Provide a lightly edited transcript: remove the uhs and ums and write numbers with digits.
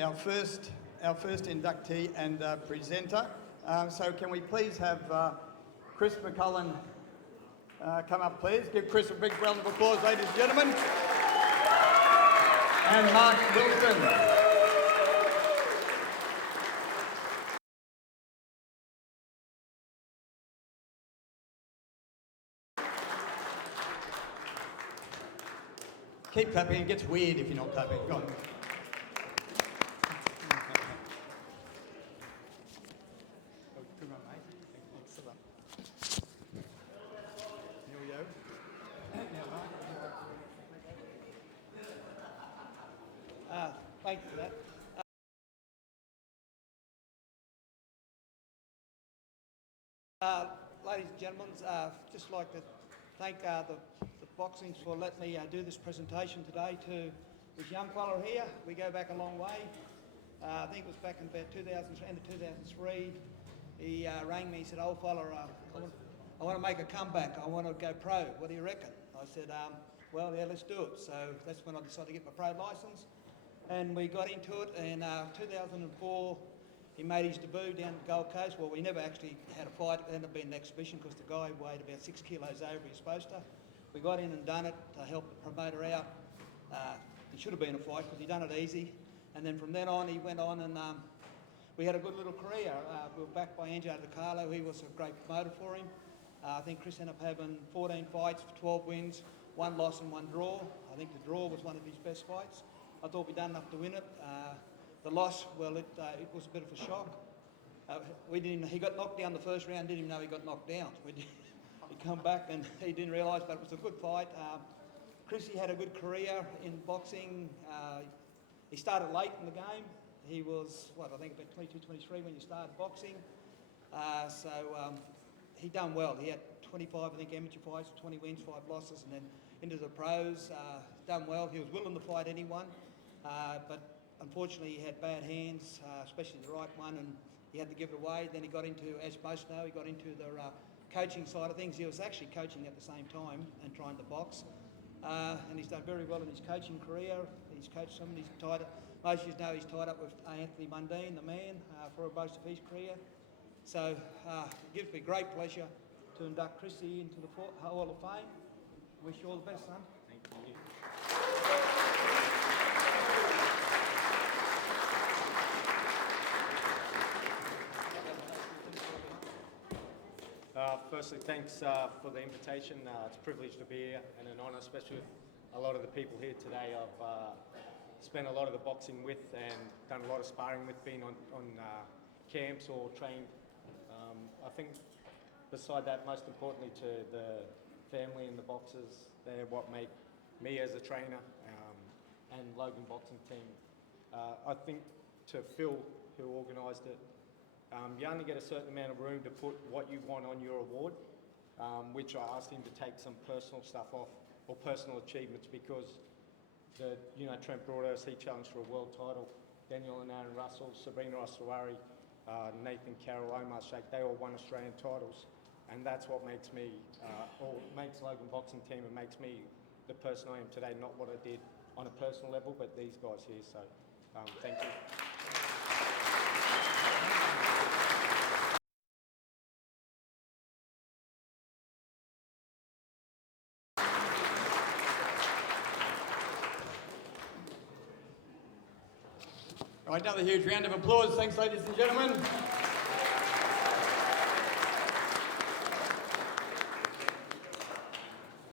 Our first inductee and presenter. So can we please have Chris McCullen come up, please? Give Chris a big round of applause, ladies and gentlemen. And Mark Wilson. Keep clapping, it gets weird if you're not clapping. Go on. Here we go. Thank you for that. Ladies and gentlemen, just like to thank the Boxings for letting me do this presentation today to this young fella here. We go back a long way. I think it was back in about 2003. He rang me, he said, "Old fella, I want to make a comeback. I want to go pro. What do you reckon?" I said, well, yeah, let's do it. So that's when I decided to get my pro licence. And we got into it. In 2004, he made his debut down the Gold Coast. Well, we never actually had a fight. It ended up being an exhibition because the guy weighed about 6 kilos over he was supposed to. We got in and done it to help the promoter out. It should have been a fight because he done it easy. And then from then on, he went on and we had a good little career. We were backed by Angelo DiCarlo. He was a great promoter for him. I think Chris ended up having 14 fights, 12 wins, 1 loss and 1 draw. I think the draw was one of his best fights. I thought we'd done enough to win it. The loss, well, it was a bit of a shock. He got knocked down the first round, didn't even know he got knocked down. He come back and he didn't realise, but it was a good fight. Chrissy had a good career in boxing. He started late in the game. He was, I think about 22, 23 when you started boxing. He done well. He had 25, I think, amateur fights, 20 wins, 5 losses, and then into the pros. Done well. He was willing to fight anyone, but unfortunately he had bad hands, especially the right one, and he had to give it away. Then he got into, as most know, he got into the coaching side of things. He was actually coaching at the same time and trying to box. And he's done very well in his coaching career. He's coached some, and most of you know he's tied up with Anthony Mundine, the man, for most of his career. So it gives me great pleasure to induct Chrissy into the Hall of Fame. Wish you all the best, son. Thank you. Firstly, thanks for the invitation. It's a privilege to be here and an honour, especially with a lot of the people here today. I've spent a lot of the boxing with and done a lot of sparring with, been on camps or trained. I think beside that, most importantly to the family and the boxers, they're what make me as a trainer and Logan boxing team. I think to Phil, who organised it, you only get a certain amount of room to put what you want on your award, which I asked him to take some personal stuff off, or personal achievements, because Trent Broadhurst, he challenged for a world title. Daniel and Aaron Russell, Sabrina Osawari, Nathan Carroll, Omar Sheikh, they all won Australian titles. And that's what makes me, or makes Logan boxing team, and makes me the person I am today, not what I did on a personal level, but these guys here. So thank you. All right, another huge round of applause. Thanks, ladies and gentlemen.